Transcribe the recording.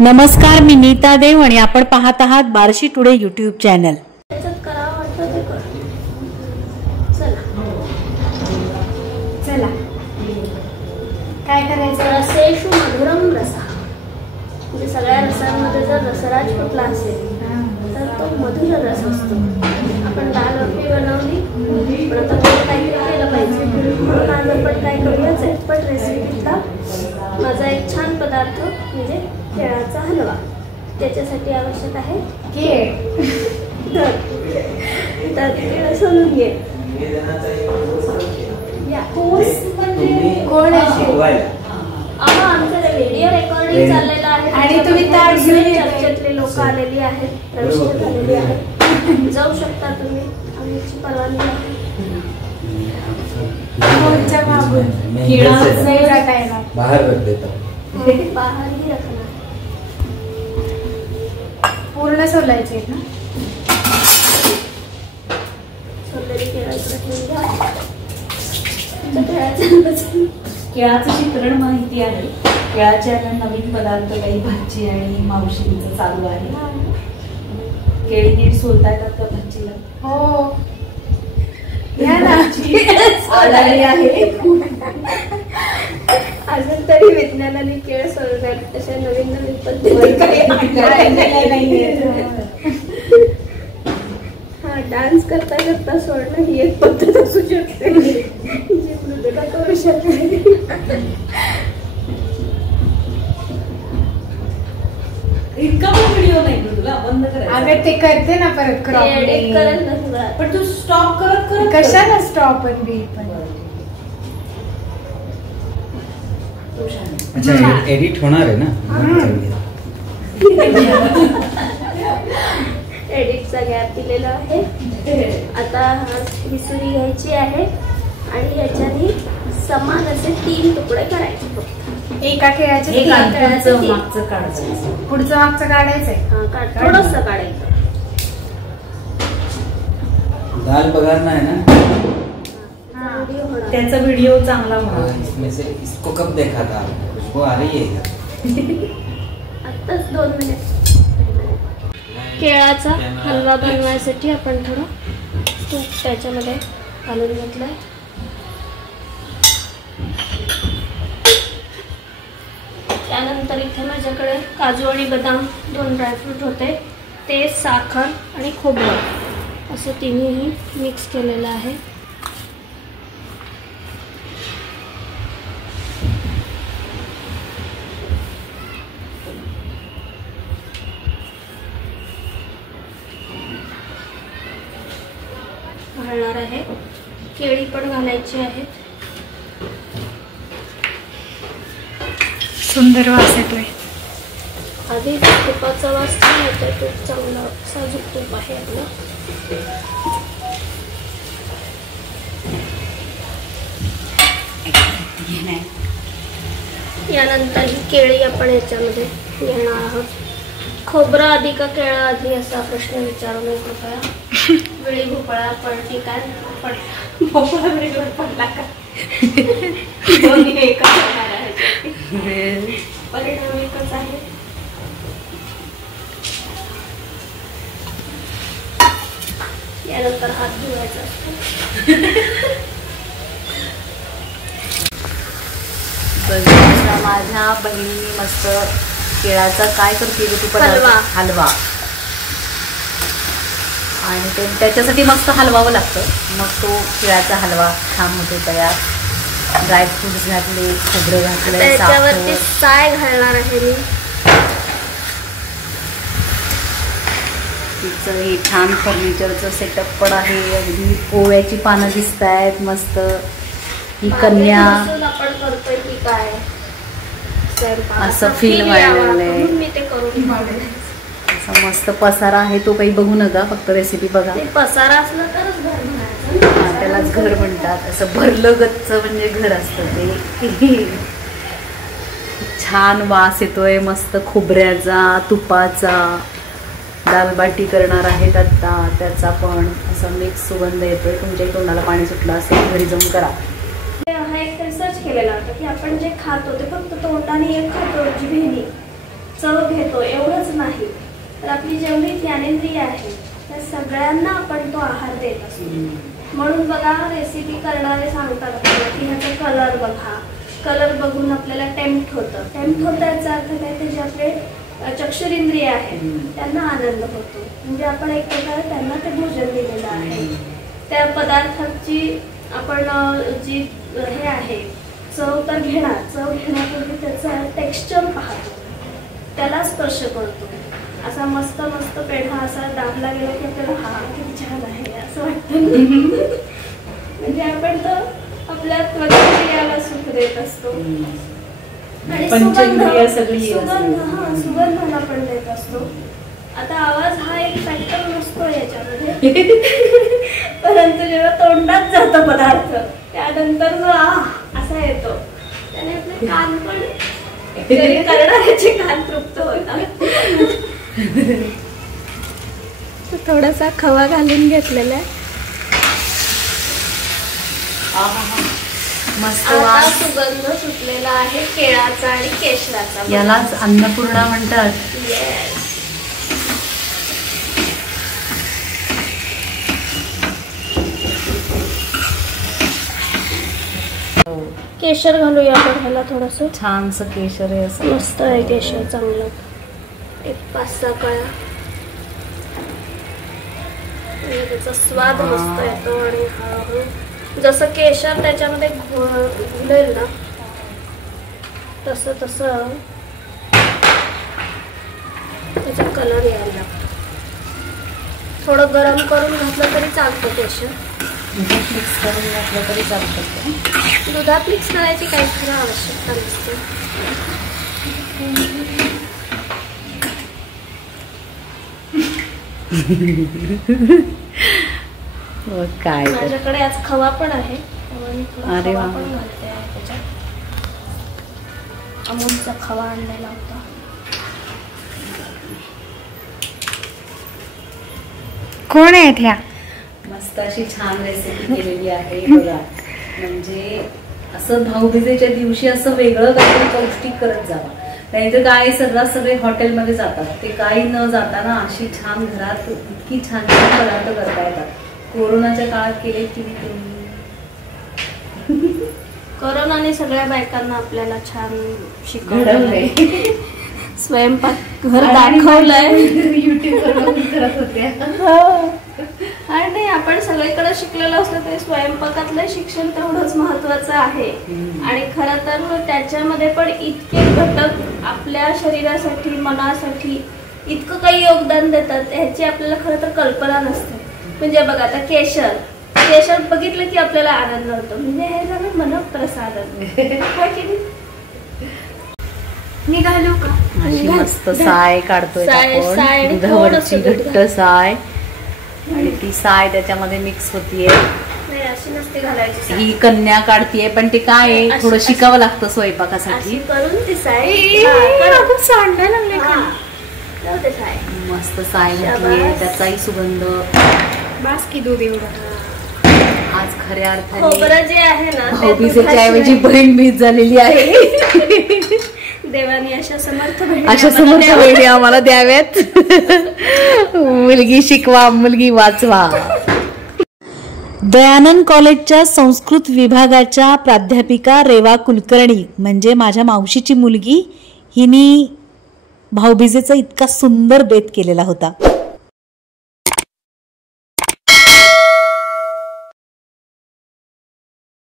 नमस्कार, मी नीता देव आणि आपण पाहत आहात बार्शी टुडे यूट्यूब चॅनल। चला काय करायचं? रसेषु मधुरम रसा, म्हणजे सगळ्या रसांमध्ये जर रसराज कुठला असेल तर तो मधुर रस असतो। आपण दाल रोटी बनवली, पण आता काहीतरी केलं पाहिजे म्हणून आज आपण काय करूया, झटपट रेसिपीचा माझा एक छान पदार्थ म्हणजे केळाचा हलवा। त्याच्यासाठी आवश्यक आहे केळ। तर केळ सोलून घे। कोण आहे? आमचा व्हिडिओ रेकॉर्डिंग चाललेला आहे आणि तुम्ही ताट घेऊन चर्चेतले लोक आलेली आहेत, प्रविष्ट झालेली आहेत, जाऊ शकता तुम्ही, आमची परवानगी आहे। कोणच्या मागून बाहेर रख देता, बाहेरही रखणार, पूर्ण सोलायचे ना? सोललेली केळाचं घ्या। केळाचं चित्रण माहिती आहे। केळाच्या नवीन पदार्थ काही भाजी आणि मावशींचं चालू आहे। केळी नीट सोलता येतात का भाजीला? हो, या ना आधारी आहे। अजून तरी विज्ञानाने केळ सोलण्यात अशा नवीन नवीन पद्धती डान्स करता करता सोडणं ही एक पद्धत असू शकते जी मृदुला करू शकते। इतका पण व्हिडिओ नाही मृदुला, बंद करायचं। अगं ते करते ना परत क्रॉप एडिट करत नसला, पण तू स्टॉप करत करत कशाला स्टॉप आणि बी पण अच्छा एडिट होणार आहे ना? एडिटचा गॅप दिलेला आहे। आता ही सुरी घ्यायची आहे आणि याच्याने समान असे 3 तुकडे करायचे फक्त। एका केळाचे मागचं काढायचं, पुढचं मागचं काढायचंय। थोडस काढायचं। दाल बघार नाही ना? त्याचा व्हिडिओ चांगला होणार। इसमें से इसको कब देखा था? खुशबू आ रही है आत्ताच 2 मिनिट। केळाचा हलवा बनवण्यासाठी आपण थोडं तूप त्याच्यामध्ये घालून घेतलंय। त्यानंतर इथे माझ्याकडे काजू आणि बदाम 2 ड्रायफ्रूट होते, ते साखर आणि खोबरं असं तिन्हीही मिक्स केलेलं आहे। घालणार आहे, केळी पण घालायची आहेत। सुंदर वास येतोय। आधी तुपाचा वास छान येतोय, तूप चांगलं साजूक तूप आहे आपलं। यानंतर ही केळी आपण याच्यामध्ये घेणार आहोत। खोबरं आधी का केळं आधी असा प्रश्न विचारू नये कृपया। वेळी भोपळा पडली काय? भोपळा वेळीवर पडला का? दोन्ही एकच होणार आहे, परिणाम एकच आहे। यानंतर हात धुवायचा असतो। माझ्या बहिणीने मस्त केळाचा काय करते तू पदार्थ? हलवा। आणि त्याच्यासाठी मस्त हलवावं लागतं, मग तो केळाचा हलवा छान होतो तयार। ड्रायफ्रुट्स घातले, खोबरं घातलं, त्याच्यावरती साय घालणार आहे मी। तिचं हे छान फर्निचरचं सेटअप पण आहे, अगदी ओव्याची पानं दिसत आहेत मस्त। ही कन्या आपण करतोय की काय असं फील व्हायला मी ते करून असा मस्त पसारा आहे, तो काही बघू नका, फक्त रेसिपी बघा। पसारा असला तरच घर म्हणायचं, त्यालाच घर म्हणतात। असं भरलं गच्च म्हणजे घर असतं ते। छान वास येतोय मस्त खोबऱ्याचा, तुपाचा। दालबाटी करणार आहेत आता, त्याचा पण असा मिक्स सुगंध येतोय। तुमच्याही तोंडाला पाणी सुटलं असेल, घरी जाऊन करा। हा एक रिसर्च केलेला होता की आपण जे खातो ते फक्त तोंडाने एक खातो, जिभेने, चव घेतो एवढंच नाही, तर आपली जेवढी ज्ञानेंद्रिय आहे त्या सगळ्यांना आपण तो आहार देत असतो. म्हणून बघा रेसिपी करणारे सांगतात की ह्याचा कलर बघा, कलर बघून आपल्याला टेम्प्ट होतं याचा अर्थ काय, ते जे आपले चक्षुरेंद्रिय आहेत त्यांना आनंद होतो. म्हणजे आपण एक प्रकारे त्यांना ते भोजन दिलेलं आहे. त्या पदार्थाची आपण जी हे आहे चव तर घेणार, चव घेण्यापूर्वी त्याचं टेक्स्चर पाहतो, त्याला स्पर्श करतो. असा मस्त मस्त पेढा असा दाबला गेला की आपल्याला हा किती छान आहे असं वाटतं. म्हणजे आपण तो आपल्या त्वचेला सुख देत असतो आणि सुगंधाला पण देत असतो. आता आवाज हा एक फॅक्टर नसतो याच्यामध्ये, परंतु जेव्हा तोंडात जातो पदार्थ त्यानंतर जो असा येतो त्याने आपले कान पण करणाऱ्याचे कान तृप्त होतात. थोडासा खवा घालून घेतलेला आहे. मस्त आता सुगंध सुटलेला आहे केळाचा आणि केशराचा. यालाच अन्नपूर्णा म्हणतात. केशर घालूया आपण ह्याला थोडस. छानस केशर आहे असं. मस्त आहे केशर, चांगलं. एक 5-6 कळ्या. त्याचा स्वाद मस्त येतो आणि हळूहळू जसं केशर त्याच्यामध्ये घुलेल ना तसं तसं त्याचा कलर यायला लागतो. थोडं गरम करून घातलं तरी चालतं केशर. मिक्स करून घातलं तरी चालतं. दुधात मिक्स करायची काही खरं आवश्यकता नसते. काय माझ्याकडे आज खवा पण आहे. अरे वा. पण घालते त्याच्यात. अमूलचा खवा आणलेला होता. कोण आहेत ह्या? मस्त अशी छान रेसिपी केलेली आहे बघा. म्हणजे असं भाऊबीजेच्या दिवशी असं वेगळं काहीतरी पौष्टिक करत जावं. नाहीतर काय सगळे हॉटेलमध्ये जातात, ते काही न जाताना अशी छान घरात इतकी छान छान पदार्थ करता येतात. कोरोनाच्या काळात केले की तुम्ही? कोरोनाने सगळ्या बायकांना आपल्याला छान घडवलंय. स्वयंपाक घर दाखवलंय. युट्यूबवर करत होत्या. आणि आपण सगळीकडे शिकलेलो असलं तरी स्वयंपाकातलं शिक्षण तेवढंच महत्वाचं आहे. आणि खरं तर त्याच्यामध्ये पण इतके घटक आपल्या शरीरासाठी मनासाठी इतकं काही योगदान देतात ह्याची आपल्याला खरं तर कल्पना नसते. म्हणजे बघा आता केशर बघितलं की आपल्याला आनंद होतो. म्हणजे हे झालं मनप्रसादन. निघालो का? अशी मस्त साय काढतोय आपण. दुधावरची घट्ट साय आणि ती साय त्याच्यामध्ये मिक्स होतीये. अशी नसते घालायची. ही कन्या काढतीये पण ते काय आहे थोडं शिकावं लागतं स्वयंपाकासाठी. करून ती साय सांडायला लागले. मस्त साय घातलीये, त्याचाही सुगंध. बास की दूध एवढं. आज खऱ्या अर्थाने खोबरं जे आहे ना भाऊबीजेच्या ऐवजी बहीण बीज झालेली आहे. देवानी अशा समर्थ बहिणी आम्हाला द्याव्यात. मुलगी शिकवा, मुलगी वाचवा. दयानंद कॉलेजच्या संस्कृत विभागाच्या प्राध्यापिका रेवा कुलकर्णी म्हणजे माझ्या मावशीची मुलगी, हिने भाऊबीजेचा इतका सुंदर बेत केलेला होता.